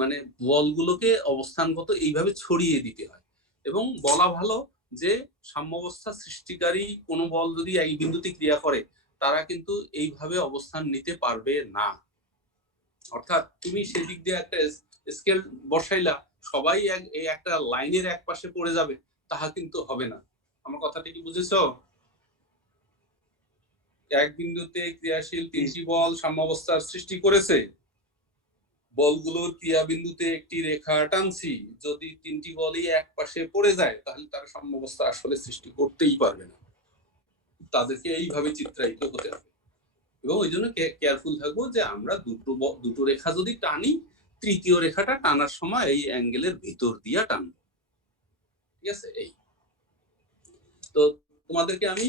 মানে বলগুলোকে অবস্থানগত এইভাবে ছড়িয়ে দিতে হয়, এবং বলা ভালো যে সাম্যাবস্থা সৃষ্টিকারী কোনো বল যদি এই বিন্দুতে ক্রিয়া করে তারা কিন্তু এইভাবে অবস্থান নিতে পারবে না। অর্থাৎ তুমি সেদিক দিয়ে একটা স্কেল বসাইলা, সবাই এই একটা লাইনের এক পাশে পড়ে যাবে, তাহা কিন্তু হবে না। আমার কথাটা কি বুঝেছো? এক বিন্দুতে ক্রিয়াশীল তিনটি বল সাম্যাবস্থার সৃষ্টি করেছে, বলগুলোর ক্রিয়া বিন্দুতে একটি রেখা টানছি, যদি তিনটি বলই এক পাশে পড়ে যায় তাহলে তারা সাম্যাবস্থা আসলে সৃষ্টি করতেই পারবে না, তাদেরকে এইভাবে চিত্রায়িত হতে হবে। এবং ওই জন্য কেয়ারফুল থাকবো যে আমরা দুটো রেখা যদি টানি, তৃতীয় রেখাটা টানার সময় এই অ্যাঙ্গেলের ভিতর দিয়ে টানবো, ঠিক আছে? এই তো তোমাদেরকে আমি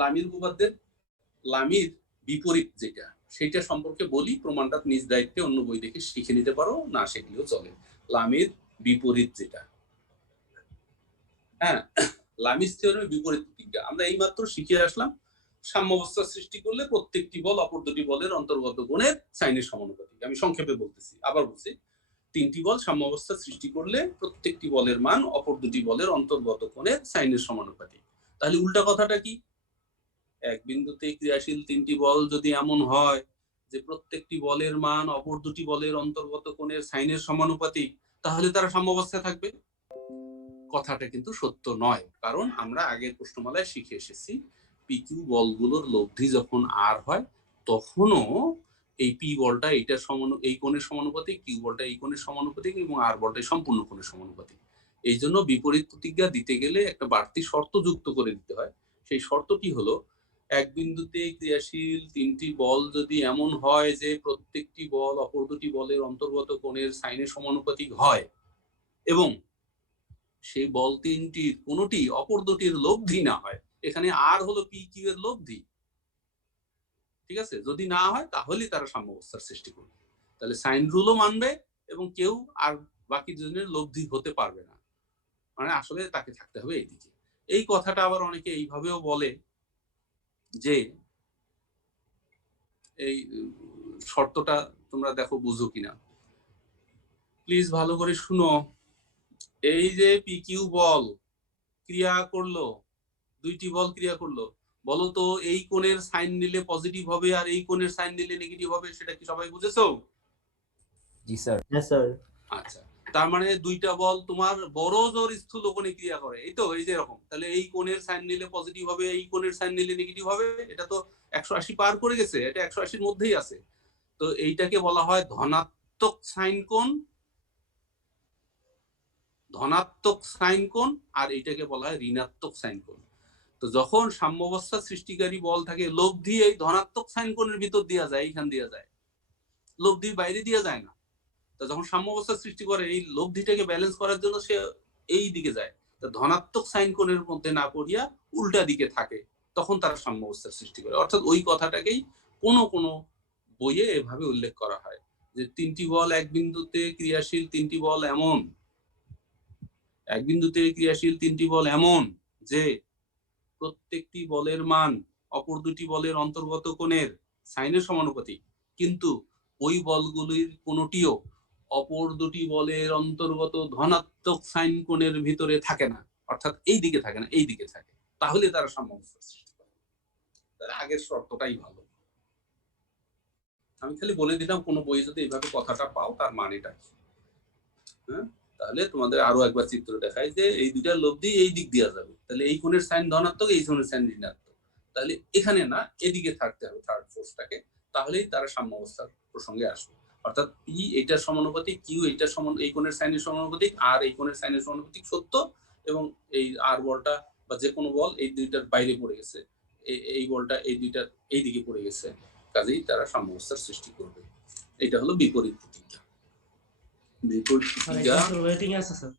লামির উপপাদ্যের লামির বিপরীত যেটা সেটা সম্পর্কে বলি, প্রমাণটা নিজ দায়িত্বে অন্য বই দেখে শিখে নিতে পারো, না শিখলেও চলে। লামির বিপরীত যেটা, হ্যাঁ, লামিস থিওরেমের বিপরীত প্রতিজ্ঞা আমরা এইমাত্র শিখে আসলাম। সাম্যাবস্থা সৃষ্টি করলে প্রত্যেকটি বল অপর দুটি বলের অন্তর্গত কোণের সাইনের সমানুপাতিক। আমি সংক্ষেপে বলতেছি, আবার বলছি, তিনটি বল সাম্যাবস্থা সৃষ্টি করলে প্রত্যেকটি বলের মান অপর দুটি বলের অন্তর্গত কোণের সাইনের সমানুপাতিক। তাহলে উল্টা কথাটা কি? এক বিন্দুতে ক্রিয়াশীল তিনটি বল যদি এমন হয় যে প্রত্যেকটি বলের মান অপর দুটি বলের অন্তর্গত কোণের সাইনের সমানুপাতিক, তাহলে তারা সাম্যাবস্থায় থাকবে। কথাটা কিন্তু সত্য নয়, কারণ আমরা আগের প্রশ্নমালায় শিখে এসেছি পি কিউ বলগুলোর লব্ধি যখন আর হয় তখনও এই পি বলটা এইটার এই কোণের সমানুপাতিক, কিউ বলটা এই কোণের সমানুপাতিক, এবং আর বলটা সম্পূর্ণ কোণের সমানুপাতিক। এই জন্য বিপরীত প্রতিজ্ঞা দিতে গেলে একটা বাড়তি শর্ত যুক্ত করে দিতে হয়। সেই শর্তটি হলো, এক বিন্দুতে ক্রিয়াশীল তিনটি বল যদি এমন হয় যে প্রত্যেকটি বল অপর দুটি বলের অন্তর্গত কোণের সাইনের সমানুপাতিক হয়, এবং সেই বল তিনটির কোনোটি অপর দুটির লব্ধি না হয়, এখানে আর হলো পি কিউ এর লব্ধি, ঠিক আছে? যদি না হয় তাহলেই তারা সাম্যাবস্থার সৃষ্টি করবে। তাহলে সাইন রুলও মানবে এবং কেউ আর বাকি দুজনের লব্ধি হতে পারবে না, মানে আসলে তাকে থাকতে হবে এইদিকে। এই কথাটা আবার অনেকে এইভাবেও বলে যে এই শর্তটা তোমরা দেখো বুঝো কিনা, প্লিজ ভালো করে শুনো। এই যে পি কিউ বল ক্রিয়া করলো, দুইটি বল ক্রিয়া করলো, বলো তো এই কোণের সাইন নিলে পজিটিভ হবে আর এই কোণের সাইন নিলে নেগেটিভ হবে, সেটা কি সবাই বুঝেছো? জি স্যার। হ্যাঁ স্যার। আচ্ছা, তার মানে দুইটা বল তোমার বড় জোর স্থূল কোণে ক্রিয়া করে, এই তো, এই যে এরকম। তাহলে এই কোণের সাইন নিলে পজিটিভ হবে, এই কোণের সাইন নিলে নেগেটিভ হবে। এটা তো 180 পার করে গেছে, এটা 180-র মধ্যেই আছে। তো এইটাকে বলা হয় ধনাত্মক সাইন কোণ, ধনাত্মক সাইন কোণ, আর এইটাকে বলা হয় ঋণাত্মক সাইন কোণ। তো যখন সাম্যাবস্থা সৃষ্টিকারী বল থাকে, লব্ধি এই ধনাত্মক সাইন কোণের ভিতর দেওয়া যায়, এইখান দেওয়া যায়, লব্ধি বাইরে দেওয়া যায় না। তো যখন সাম্যাবস্থা সৃষ্টি করে, এই লব্ধিটাকে ব্যালেন্স করার জন্য সে এই দিকে যায়, তো ধনাত্মক সাইন কোণের মধ্যে না পড়িয়া উল্টা দিকে থাকে, তখন তারা সাম্যাবস্থার সৃষ্টি করে। অর্থাৎ ওই কথাটাকেই কোনো কোনো বইয়ে এভাবে উল্লেখ করা হয় যে তিনটি বল এক বিন্দুতে ক্রিয়াশীল, তিনটি বল এমন, এক বিন্দুতে ক্রিয়াশীল তিনটি বল এমন যে প্রত্যেকটি বলের মান অপর দুটি বলের অন্তর্গত কোণের সাইনের সমানুপাতিক, কিন্তু ওই বলগুলির কোনটিও অপর দুটি বলের অন্তর্গত ধনাত্মক সাইন কোণের ভিতরে থাকে না, অর্থাৎ এই দিকে থাকে না, এই দিকে থাকে, তাহলে তারা সাম্যাবস্থার সৃষ্টি করে। তাহলে আগের শর্তটাই ভালো। আমি খালি বলে দিলাম, কোনো বই যদি এইভাবে কথাটা পাও তার মানেটা কি, হ্যাঁ? তাহলে তোমাদের আরো একবার চিত্র দেখায় যে এই দুইটার লব্ধি এই দিক দেওয়া যাবে, তাহলে এই কোণের সাইন ধনাত্মক, এই কোণের সাইন ঋণাত্মক, তাহলে এখানে না এদিকে থাকতে হবে থার্ড ফোর্সটাকে, তাহলেই তারা সাম্যাবস্থার প্রসঙ্গে আসবে। অর্থাৎ পি এইটার সমানুপাতিক, কিউ এইটার সমান, এই কোণের সাইনের সমানুপাতিক, আর এই কোণের সাইনের সমানুপাতিক সত্য, এবং এই আর বলটা বা যে কোনো বল এই দুইটার বাইরে পড়ে গেছে, এই বলটা এই দুইটার এই দিকে পড়ে গেছে, কাজেই তারা সাম্যাবস্থার সৃষ্টি করবে। এটা হলো বিপরীত প্রতিক্রিয়া। বিপরীত প্রতিক্রিয়া ওয়েটিং আছে স্যার।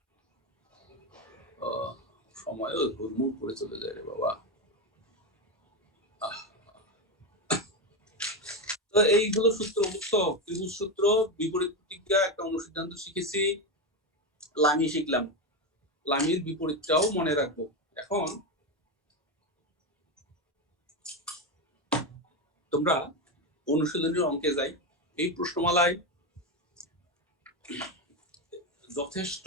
সময় ওই হুড়মুড় করে চলে যায় রে বাবা। তো এইগুলো সূত্র বুঝছো, ত্রিভুজ সূত্র, বিপরীত প্রতিক্রিয়া, একটা অনুসিদ্ধান্ত শিখেছি, লামি শিখলাম, লামির বিপরীতটাও মনে রাখবো। এখন তোমরা অনুশীলনের অঙ্কে যাই। এই প্রশ্নমালায় যথেষ্ট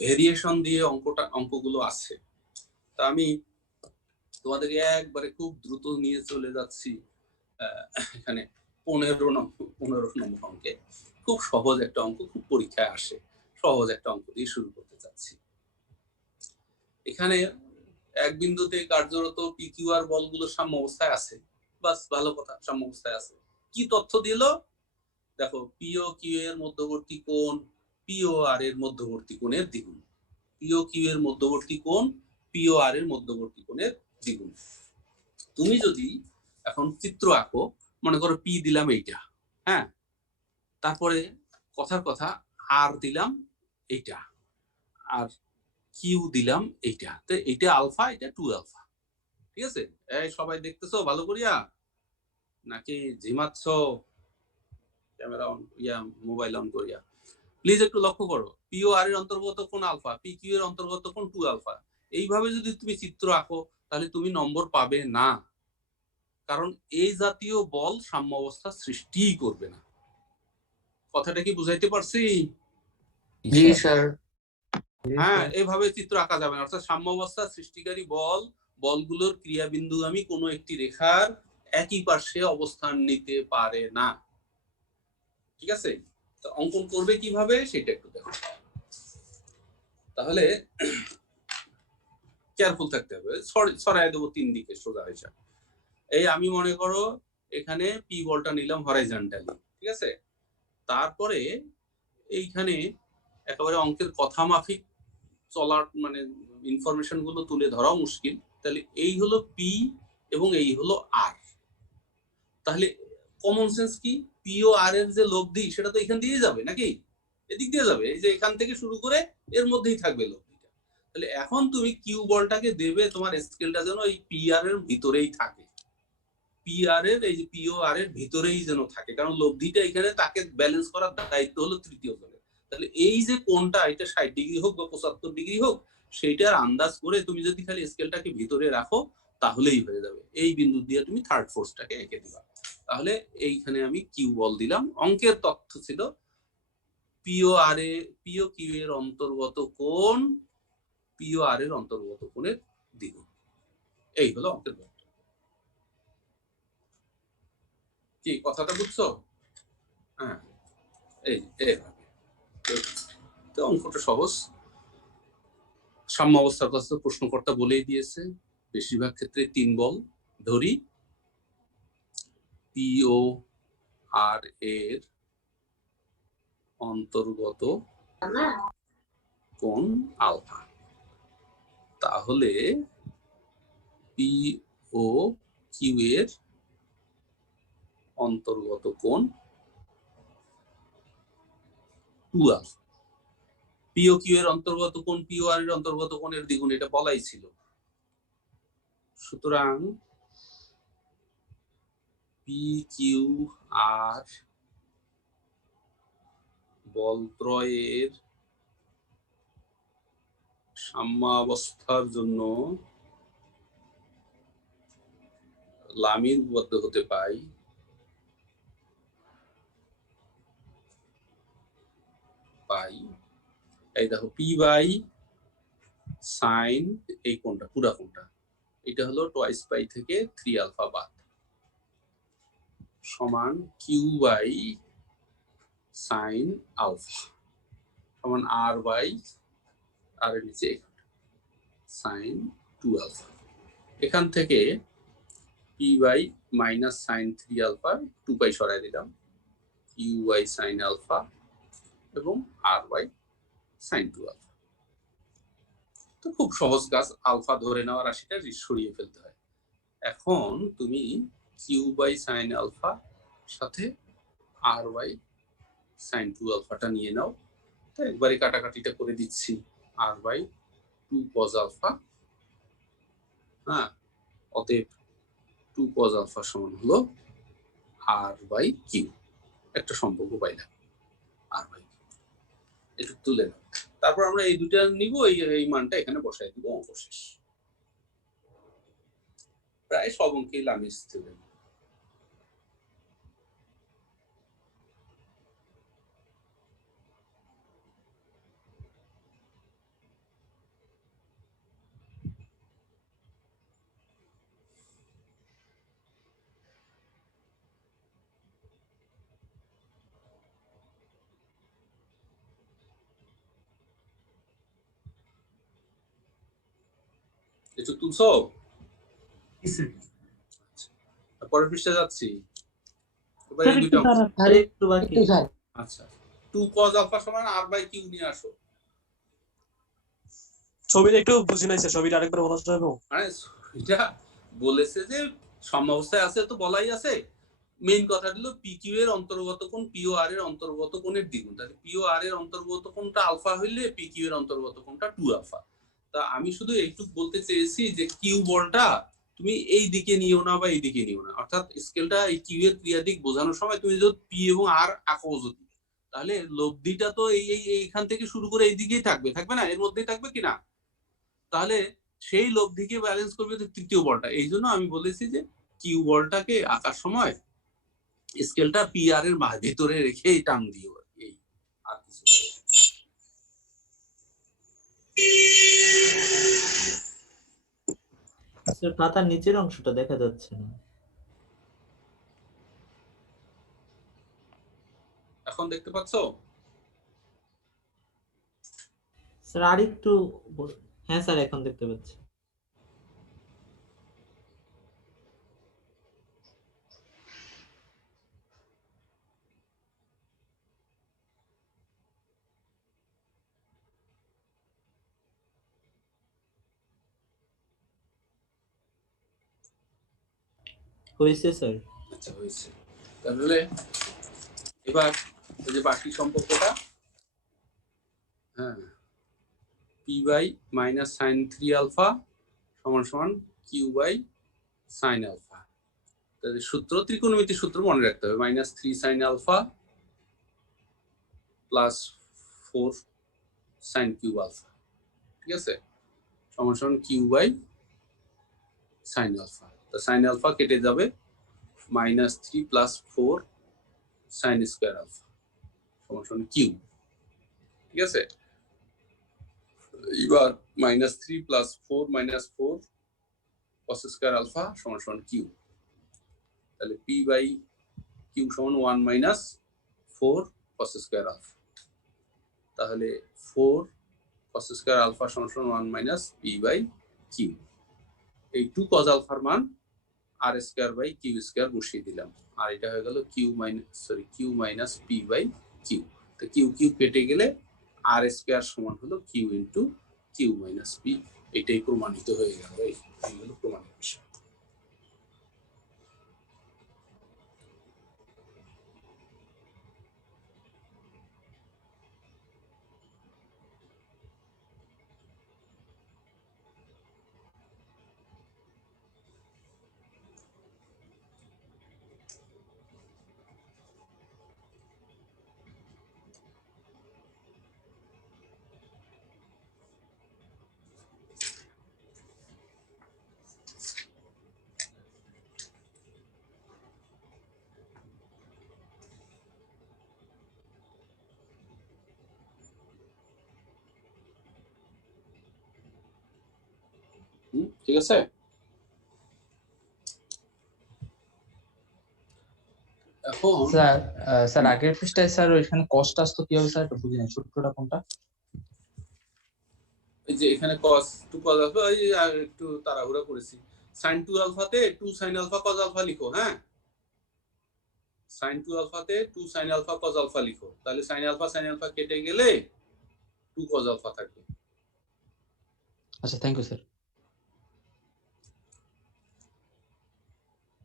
ভেরিয়েশন দিয়ে অঙ্কগুলো আছে, তা আমি তোমাদেরকে একবারে খুব দ্রুত নিয়ে চলে যাচ্ছি এখানে 15 নম্বর অঙ্কে। খুব সহজ একটা অঙ্ক, খুব পরীক্ষায় আসে, সহজ একটা অঙ্ক দিয়ে শুরু করতে চাচ্ছি। এখানে এক বিন্দুতে কার্যরত পি কিউ আর বলগুলো সাম্যাবস্থায় আছে, বাস ভালো কথা, সাম্যাবস্থায় আছে। কি তথ্য দিল দেখো, পিও কিউ এর মধ্যবর্তী কোণ পিও আর এর মধ্যবর্তী কোণের দ্বিগুণ, পিও কিউ এর মধ্যবর্তী কোণ পিও আর এর মধ্যবর্তী কোণের দ্বিগুণ। তুমি যদি এখন চিত্র আঁকো, মনে করো পি দিলাম এইটা, হ্যাঁ, তারপরে কথার কথা আর দিলাম এইটা, আর কিউ দিলাম এইটা, তো এইটা আলফা, এটা 2 আলফা, ঠিক আছে? এই সবাই দেখতেছো ভালো করিয়া নাকি ঝিমাচ্ছ? ক্যামেরা অন ইয়া, মোবাইল অন করিয়া প্লিজ একটু লক্ষ্য করো। পিও আর এর অন্তর্গত কোণ আলফা, পি কিউ এর অন্তর্গত কোণ 2 আলফা। এইভাবে যদি তুমি চিত্র আঁকো তাহলে তুমি নম্বর পাবে না, কারণ এই জাতীয় বল সাম্যাবস্থা সৃষ্টিই করবে না। কথাটা কি বুঝাইতে পারছি? জি স্যার। হ্যাঁ, এইভাবে চিত্র আঁকা যাবে না। অর্থাৎ সাম্যাবস্থা সৃষ্টিকারী বলগুলোর ক্রিয়াবিন্দুগামী কোনো একটি রেখার একই পার্শ্বে অবস্থান নিতে পারে না, ঠিক আছে? তো অঙ্কন করবে কিভাবে সেটা একটু দেখো। তাহলে কেয়ারফুল থাকতে হবে, ছড়ায় দেবো 3 দিকে সোজা হিসাব। এই আমি মনে করো এখানে পি বলটা নিলাম হরাইজন্টালি, ঠিক আছে? তারপরে এইখানে একেবারে অঙ্কের কথা মাফিক চলার মানে ইনফরমেশন গুলো তুলে ধরাও মুশকিল। তাহলে এই হলো পি এবং এই হলো আর। তাহলে কমন সেন্স কি, পি ও আর এর যে লব্ধি সেটা তো এখান দিয়ে যাবে নাকি, এদিক দিয়ে যাবে, এই যে এখান থেকে শুরু করে এর মধ্যেই থাকবে লব্ধিটা। তাহলে এখন তুমি কিউ বলটাকে দেবে তোমার স্কেলটা যেন এই পিআর এর ভিতরেই থাকে, পিআর এর এই যে পিও আর এর ভিতরেই যেন থাকে, কারণ লব্ধিটা এখানে তাকে ব্যালেন্স করার দায়িত্ব হলো তৃতীয় জনের। তাহলে এই যে কোণটা, এটা 60 ডিগ্রি হোক বা 75 ডিগ্রি হোক, সেইটার আন্দাজ করে তুমি যদি খালি স্কেলটাকে ভিতরে রাখো তাহলেই হয়ে যাবে। এই বিন্দু দিয়ে তুমি থার্ড ফোর্সটাকে এঁকে দিবা। তাহলে এইখানে আমি কিউ বল দিলাম। অঙ্কের তথ্য ছিল পিও কিউ এর অন্তর্গত কোণ পিও আর এর অন্তর্গত কোণের দ্বিগুণ। এই হলো অঙ্কের তথ্য। কি কথাটা বুঝছো? হ্যাঁ, এইভাবে তো অঙ্কটা সহজ। সাম্য অবস্থার কথা প্রশ্নকর্তা বলেই দিয়েছে, বেশিরভাগ ক্ষেত্রে 3 বল ধরি। পিও আর এর অন্তর্গত কোণ আলফা, তাহলে পিও কিউ এর অন্তর্গত কোণ 2 আলফা। পিও কিউ এর অন্তর্গত কোণ পিও আর এর অন্তর্গত কোণের দ্বিগুণ, এটা বলাই ছিল। সুতরাং পি কিউ আর বলত্রয়ের সাম্যাবস্থার জন্য লামির উপপাদ্য হতে পাই এই দেখো পি বাই সাইন এই কোণটা, পুরা কোণটা, এটা হলো 2 পাই থেকে 3 আলফা বাদ, সমান কিউ বাই সাইন আলফা সমান আর বাই আর এর নিচে সাইন 2 আলফা। এখান থেকে P by minus sine 3 alpha 2 pi সরাই দিলাম, কিউ বাই সাইন আলফা এবং আর বাই সাইন 2 আলফা। তো খুব সহজ কাজ, আলফা ধরে নেওয়া রাশিটা সরিয়ে ফেলতে হয়। এখন তুমি কিউ বাই সাইন আলফা সাথে আর বাই সাইন 2 আলফাটা নিয়ে নাও। তো একবারে কাটাকাটিটা করে দিচ্ছি, আর বাই 2 কজ আলফা। হ্যাঁ, অতএব 2 কজ আলফা সমান হলো আর বাই কিউ। একটা সম্পর্ক পাইলাম আর বাই কিউ, একটু তুলে নাও। তারপর আমরা এই দুটা নিব, এই মানটা এখানে বসাই দিব, অঙ্ক শেষ। প্রায় সব অঙ্কেই লামির স্থিতি। একটু তুলছো? পরের পৃষ্ঠা যাচ্ছি। এবার এই দুটো আচ্ছা, 2 cos আলফা সমান r বাই কিউ নিয়ে আসো। ছবিটা একটু বুঝি নাইছে, ছবিটা আরেকবার বলা যাবে? মানে এটা বলেছে যে সাম্যাবস্থায় আছে, তো বলাই আছে। মেইন কথা হলো পি কিউ এর অন্তর্গত কোণ পিও আর এর অন্তর্গত কোণের দ্বিগুণ। তাহলে পিও আর এর অন্তর্গত কোণটা আলফা হইলে পি কিউ এর অন্তর্গত কোণটা 2 আলফা। তা আমি শুধু একটু বলতে চেয়েছি যে কিউ বলটা তুমি এই দিকে নিও না বা এই দিকে নিও না, অর্থাৎ স্কেলটা এই কিউ এর ক্রিয়া দিক বোঝানোর সময় তুমি যদি পি এবং আর আঁকো যদি, তাহলে লব্ধিটা তো এইখান থেকে শুরু করে এই দিকেই থাকবে না, এর মধ্যেই থাকবে কিনা? তাহলে সেই লব্ধিকে ব্যালেন্স করবে তৃতীয় বলটা। এই জন্য আমি বলেছি যে কিউ বলটাকে আঁকার সময় স্কেলটা পি আর এর ভেতরে রেখে টান দিও, এই আর কিছু। স্যার খাতার নিচের অংশটা দেখা যাচ্ছে না। এখন দেখতে পাচ্ছ? স্যার আরেকটু হ্যাঁ স্যার, এখন দেখতে পাচ্ছি। হয়েছে স্যার। আচ্ছা, হয়েছে। তাহলে এবার ওই যে বাকি সম্পর্কটা, হ্যাঁ P by minus sine 3 alpha সমান সমান কিউ বাই সাইন আলফা। তাহলে সূত্র, ত্রিকোণমিতির সূত্র মনে রাখতে হবে, minus 3 sine alpha plus 4 sine Q alpha, ঠিক আছে, সমান সমান কিউ বাই সাইন আলফা। তো সাইন আলফা কেটে যাবে, minus 3 plus 4 sine square alpha সমান সমান কিউ, ঠিক আছে। এবার minus 3 plus 4 minus 4 cos square alpha সমান সমান কিউ। তাহলে পি বাই কিউ সমান 1 মাইনাস 4 কস স্কোয়ার আলফা। তাহলে 4 কস স্কোয়ার আলফা সমান সমান 1 মাইনাস পি বাই কিউ। এই 2 কস আলফার মান R square by Q square বসিয়ে দিলাম, আর এটা হয়ে গেল Q minus P by Q. তো কিউ কিউ কেটে গেলে আর স্কোয়ার সমান হলো Q into Q minus P. এটাই প্রমাণিত হয়ে গেল, এই হলো প্রমাণিত বিষয়। ঠিক আছে। এখন স্যার স্যার আগের পৃষ্ঠায় স্যার ওইখানে কষ্ট আসতো কিভাবে স্যার একটু বুঝিনি, সূত্রটা কোনটা? এই যে এখানে cos 2 cos আলফা, এই আর একটু তাড়াহুড়া করেছি, sin 2 আলফাতে 2 sin আলফা cos আলফা লিখো। হ্যাঁ, sin 2 আলফাতে 2 sin আলফা cos আলফা লিখো। তাহলে sin আলফা কেটে গেলে 2 cos আলফা থাকবে। আচ্ছা, থ্যাংক ইউ স্যার।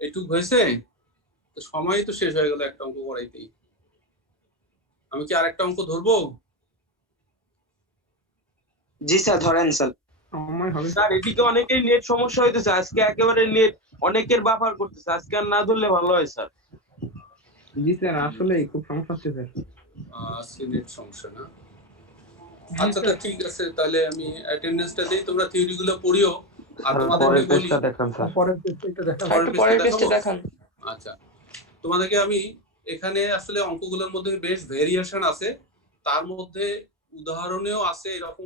এইটুক হয়েছে তো, সময় তো শেষ হয়ে গেল একটা অঙ্ক করাইতেই। আমি কি আরেকটা অঙ্ক ধরবো? জি স্যার, ধরেন স্যার। সময় হবে স্যার এদিকে অনেকের নেট সমস্যা হইতেছে, আজকে একেবারে নেট অনেকের বাফার করতেছে, আজকে আর না ধরলে ভালো হয় স্যার। জি স্যার, আসলে খুব সমস্যা হচ্ছে স্যার। আজকে নেট সমস্যা না? আচ্ছা তা ঠিক আছে, তাহলে আমি অ্যাটেন্ডেন্সটা দেই, তোমরা থিওরি গুলো পড়িও। আর তোমাদের আমি বলি পরের পেজটা দেখান। পরের পেজটা দেখান। আচ্ছা, তোমাদেরকে আমি এখানে আসলে অঙ্কগুলোর মধ্যে বেশ ভেরিয়েশন আছে, তার মধ্যে উদাহরণেও আছে এরকম